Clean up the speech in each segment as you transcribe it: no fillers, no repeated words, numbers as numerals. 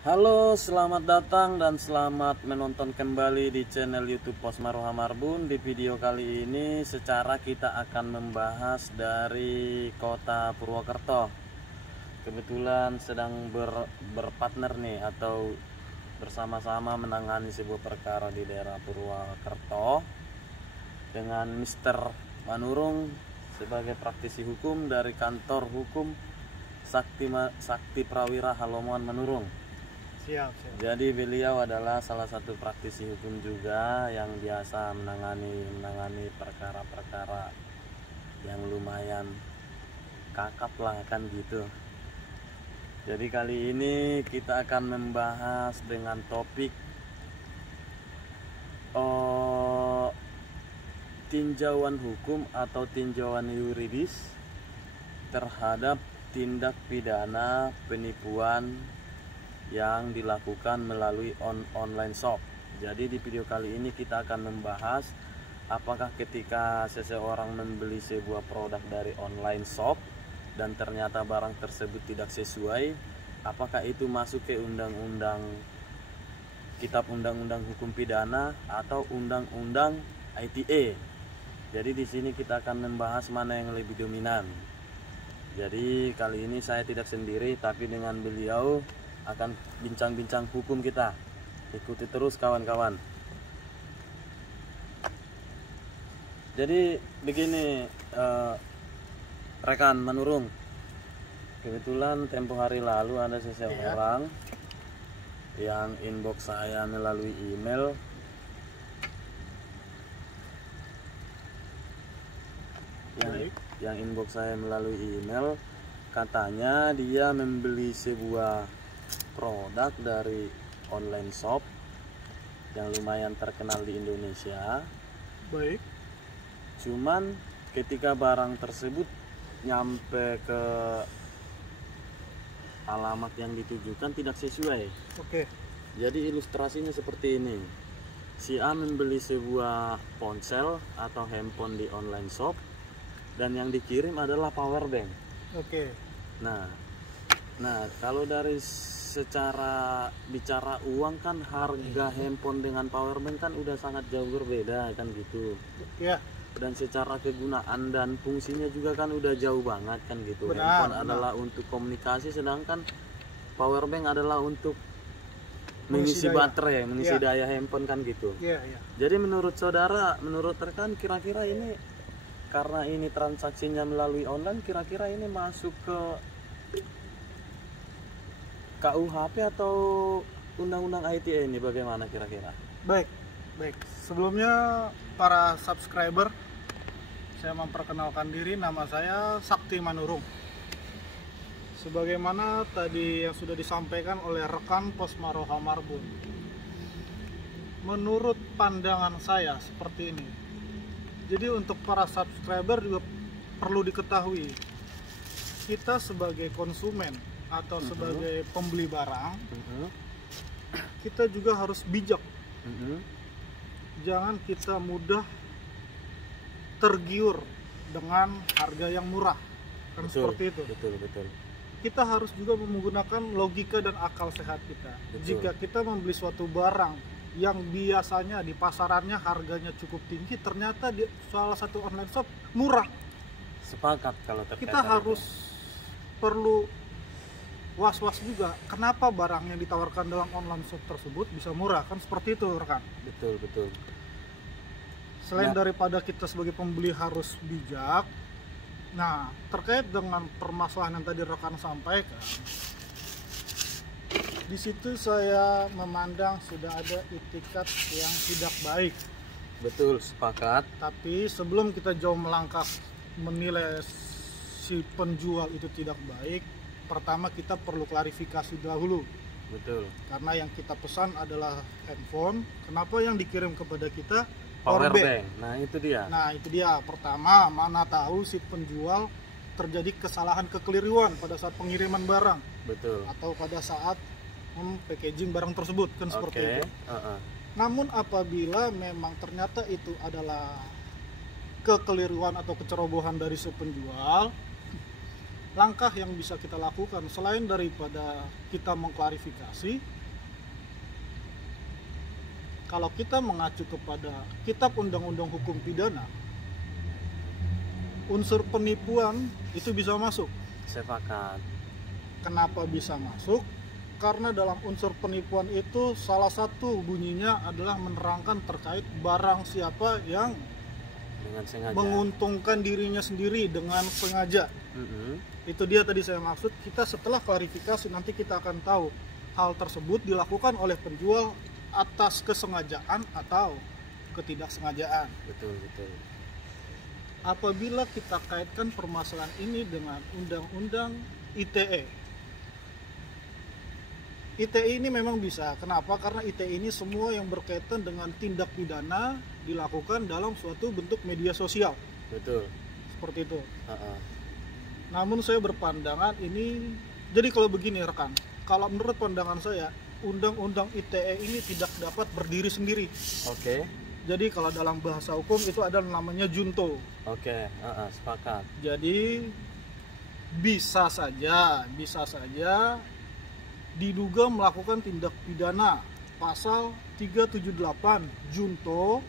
Halo, selamat datang dan selamat menonton kembali di channel YouTube Posmaroha Marbun. Di video kali ini secara kita akan membahas dari kota Purwokerto. Kebetulan sedang berpartner nih atau bersama-sama menangani sebuah perkara di daerah Purwokerto dengan Mr. Manurung sebagai praktisi hukum dari kantor hukum Sakti Prawira Halomuan Manurung. Siap. Jadi beliau adalah salah satu praktisi hukum juga yang biasa menangani perkara-perkara yang lumayan kakap lah kan gitu. Jadi kali ini kita akan membahas dengan topik tinjauan hukum atau tinjauan yuridis terhadap tindak pidana penipuan yang dilakukan melalui online shop. Jadi di video kali ini kita akan membahas apakah ketika seseorang membeli sebuah produk dari online shop dan ternyata barang tersebut tidak sesuai, apakah itu masuk ke kitab undang-undang hukum pidana atau undang-undang ITE. Jadi di sini kita akan membahas mana yang lebih dominan. Jadi kali ini saya tidak sendiri tapi dengan beliau akan bincang-bincang hukum kita. Ikuti terus kawan-kawan. Jadi begini rekan Manurung, kebetulan tempo hari lalu ada seseorang yang inbox saya melalui email yang inbox saya melalui email, katanya dia membeli sebuah produk dari online shop yang lumayan terkenal di Indonesia. Baik. Cuman ketika barang tersebut nyampe ke alamat yang ditujukan tidak sesuai. Oke. Jadi ilustrasinya seperti ini. Si A membeli sebuah ponsel atau handphone di online shop dan yang dikirim adalah power bank. Oke. Nah, kalau dari secara bicara uang kan harga handphone dengan power bank kan udah sangat jauh berbeda kan gitu. Ya. Dan secara kegunaan dan fungsinya juga kan udah jauh banget kan gitu. Benar, Handphone benar. adalah untuk komunikasi, sedangkan power bank adalah untuk Mengisi mengisi daya. baterai, mengisi daya handphone kan gitu. Iya. Jadi menurut saudara, menurut rekan, kira-kira ini karena ini transaksinya melalui online, kira-kira ini masuk ke KUHP atau undang-undang ITE ini bagaimana kira-kira? Baik. Sebelumnya para subscriber, saya memperkenalkan diri, nama saya Sakti Manurung. Sebagaimana tadi yang sudah disampaikan oleh rekan Posmaroha Marbun. Menurut pandangan saya seperti ini. Jadi untuk para subscriber juga perlu diketahui, kita sebagai konsumen atau sebagai pembeli barang, kita juga harus bijak. Jangan kita mudah tergiur dengan harga yang murah, kan seperti itu. Betul. Kita harus juga menggunakan logika dan akal sehat kita. Betul. Jika kita membeli suatu barang yang biasanya di pasarannya harganya cukup tinggi, ternyata di salah satu online shop murah, Sepakat kalau terkait kita hal harus perlu was-was juga. Kenapa barang yang ditawarkan dalam online shop tersebut bisa murah, kan seperti itu rekan. itu. Betul. Selain Ya. daripada kita sebagai pembeli harus bijak, nah terkait dengan permasalahan yang tadi rekan sampaikan, di situ saya memandang sudah ada itikat yang tidak baik. Betul, sepakat. Tapi sebelum kita jauh melangkah menilai si penjual itu tidak baik, pertama kita perlu klarifikasi dahulu. Betul. Karena yang kita pesan adalah handphone, kenapa yang dikirim kepada kita Power powerbank? bank. Nah, itu dia. Nah itu dia, pertama mana tahu si penjual terjadi kesalahan kekeliruan pada saat pengiriman barang Betul. atau pada saat packaging barang tersebut, kan seperti itu. Namun apabila memang ternyata itu adalah kekeliruan atau kecerobohan dari si penjual, langkah yang bisa kita lakukan selain daripada kita mengklarifikasi, kalau kita mengacu kepada Kitab Undang-Undang Hukum Pidana, unsur penipuan itu bisa masuk. Sepakat. Kenapa bisa masuk? Karena dalam unsur penipuan itu salah satu bunyinya adalah menerangkan terkait barang siapa yang Dengan sengaja. menguntungkan dirinya sendiri dengan sengaja. Itu dia tadi saya maksud. Kita setelah klarifikasi nanti kita akan tahu hal tersebut dilakukan oleh penjual atas kesengajaan atau ketidaksengajaan. Betul, betul. Apabila kita kaitkan permasalahan ini dengan Undang-Undang ITE. ITE ini memang bisa. Kenapa? Karena ITE ini semua yang berkaitan dengan tindak pidana dilakukan dalam suatu bentuk media sosial. Betul. Seperti itu. Ha-ha. Namun saya berpandangan ini, jadi kalau begini rekan, kalau menurut pandangan saya, Undang-Undang ITE ini tidak dapat berdiri sendiri. Oke. Jadi kalau dalam bahasa hukum itu ada namanya junto. Oke, sepakat. Jadi bisa saja diduga melakukan tindak pidana pasal 378 junto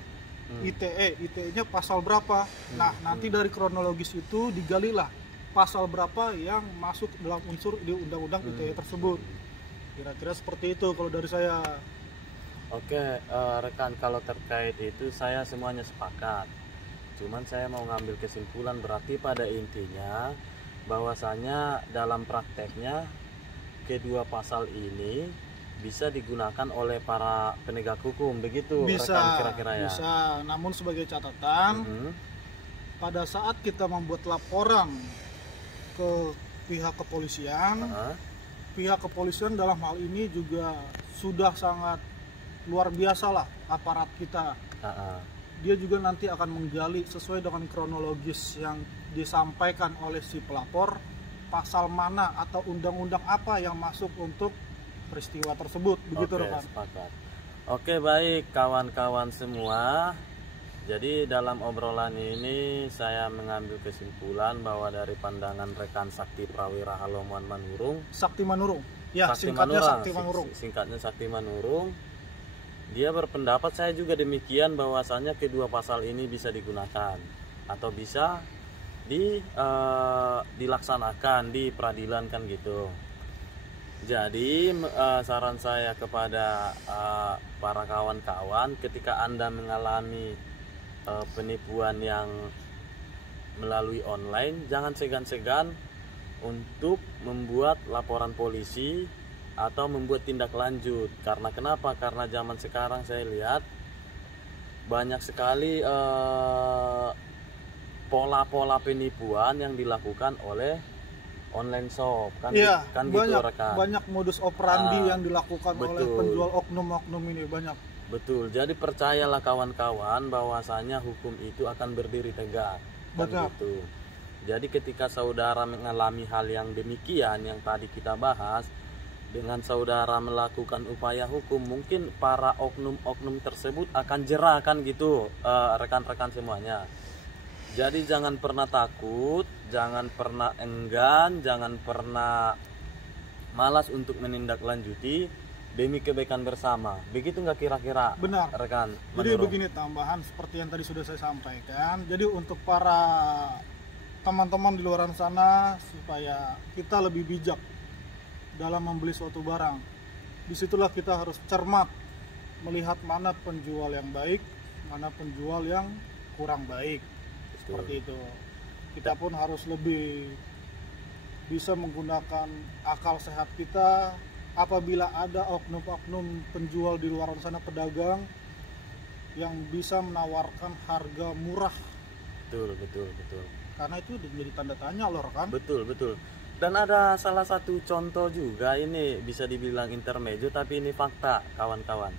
ITE. ITE-nya pasal berapa? Nah, nanti dari kronologis itu digalilah pasal berapa yang masuk dalam unsur di undang-undang ITE tersebut. Kira-kira seperti itu kalau dari saya. Oke, rekan, kalau terkait itu saya semuanya sepakat. Cuman saya mau ngambil kesimpulan, berarti pada intinya bahwasanya dalam prakteknya kedua pasal ini bisa digunakan oleh para penegak hukum, begitu Bisa, rekan kira-kira ya? bisa. Namun sebagai catatan, pada saat kita membuat laporan ke pihak kepolisian, pihak kepolisian dalam hal ini juga sudah sangat luar biasa lah aparat kita. Dia juga nanti akan menggali sesuai dengan kronologis yang disampaikan oleh si pelapor, pasal mana atau undang-undang apa yang masuk untuk peristiwa tersebut. Begitu rekan. Sepakat. Oke, baik kawan-kawan semua. Jadi dalam obrolan ini saya mengambil kesimpulan bahwa dari pandangan rekan Sakti Prawira Halomuan Manurung, Sakti Manurung. Ya, Sakti singkatnya Manurung, Sakti Manurung. Singkatnya Sakti Manurung. Dia berpendapat, saya juga demikian, bahwasannya kedua pasal ini bisa digunakan atau bisa dilaksanakan di peradilan kan gitu. Jadi saran saya kepada para kawan-kawan, ketika Anda mengalami penipuan yang melalui online, jangan segan-segan untuk membuat laporan polisi atau membuat tindak lanjut. Karena kenapa? Karena zaman sekarang saya lihat banyak sekali pola-pola penipuan yang dilakukan oleh online shop kan, Iya, kan banyak, gitu rekan. banyak modus operandi yang dilakukan oleh betul. penjual oknum-oknum ini banyak. Betul. Jadi percayalah kawan-kawan bahwasanya hukum itu akan berdiri tegak. Kan gitu. Jadi ketika saudara mengalami hal yang demikian yang tadi kita bahas, dengan saudara melakukan upaya hukum, mungkin para oknum-oknum tersebut akan jera kan gitu, rekan-rekan semuanya. Jadi jangan pernah takut, jangan pernah enggan, jangan pernah malas untuk menindaklanjuti demi kebaikan bersama. Begitu nggak kira-kira? Benar, rekan? Jadi begini tambahan seperti yang tadi sudah saya sampaikan. Jadi untuk para teman-teman di luar sana, supaya kita lebih bijak dalam membeli suatu barang, disitulah kita harus cermat melihat mana penjual yang baik, mana penjual yang kurang baik. Seperti itu. Kita pun harus lebih bisa menggunakan akal sehat kita. Apabila ada oknum-oknum penjual di luar sana, pedagang yang bisa menawarkan harga murah. Betul. Karena itu menjadi tanda tanya loh rekan. Betul. Dan ada salah satu contoh juga, ini bisa dibilang intermezzo tapi ini fakta kawan-kawan.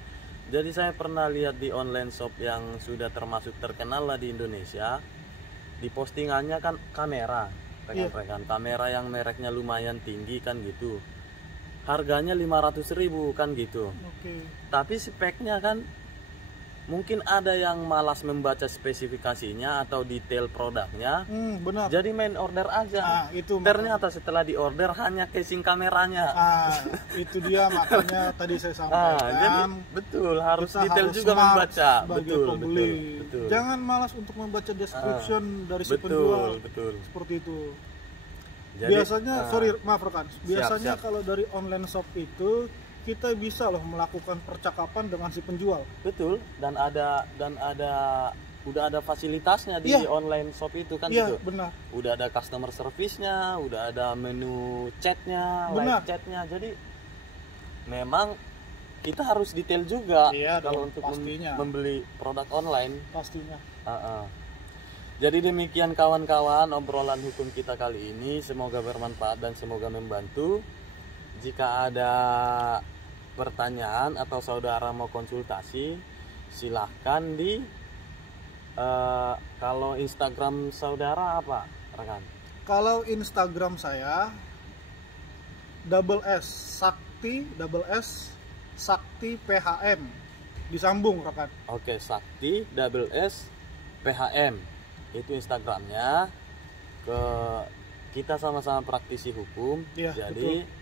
Jadi saya pernah lihat di online shop yang sudah termasuk terkenal lah di Indonesia, di postingannya kan kamera, rekan-rekan, kamera yang mereknya lumayan tinggi kan gitu. Harganya 500.000 kan gitu. Oke. Tapi speknya kan mungkin ada yang malas membaca spesifikasinya atau detail produknya, Benar. jadi main order aja. Itu Ternyata setelah di order hanya casing kameranya. Itu dia makanya tadi saya sampaikan. Jadi betul harus kita detail harus juga smart membaca. sebagai pembeli. Betul. Jangan malas untuk membaca description dari si penjual. Betul. Seperti itu. Jadi, Biasanya, maaf rekan. Biasanya siap. kalau dari online shop itu kita bisa loh melakukan percakapan dengan si penjual. Betul, dan udah ada fasilitasnya di online shop itu kan. Iya, gitu. benar. Udah ada customer service-nya, udah ada menu chatnya, live chatnya. Jadi memang kita harus detail juga kalau untuk membeli produk online. Pastinya. Jadi demikian kawan-kawan obrolan hukum kita kali ini, semoga bermanfaat dan semoga membantu. Jika ada pertanyaan atau saudara mau konsultasi, silahkan di kalau Instagram saudara apa, rekan? Kalau Instagram saya Sakti PHM disambung rekan. Oke, Sakti PHM itu Instagramnya. Kita sama-sama praktisi hukum, jadi betul.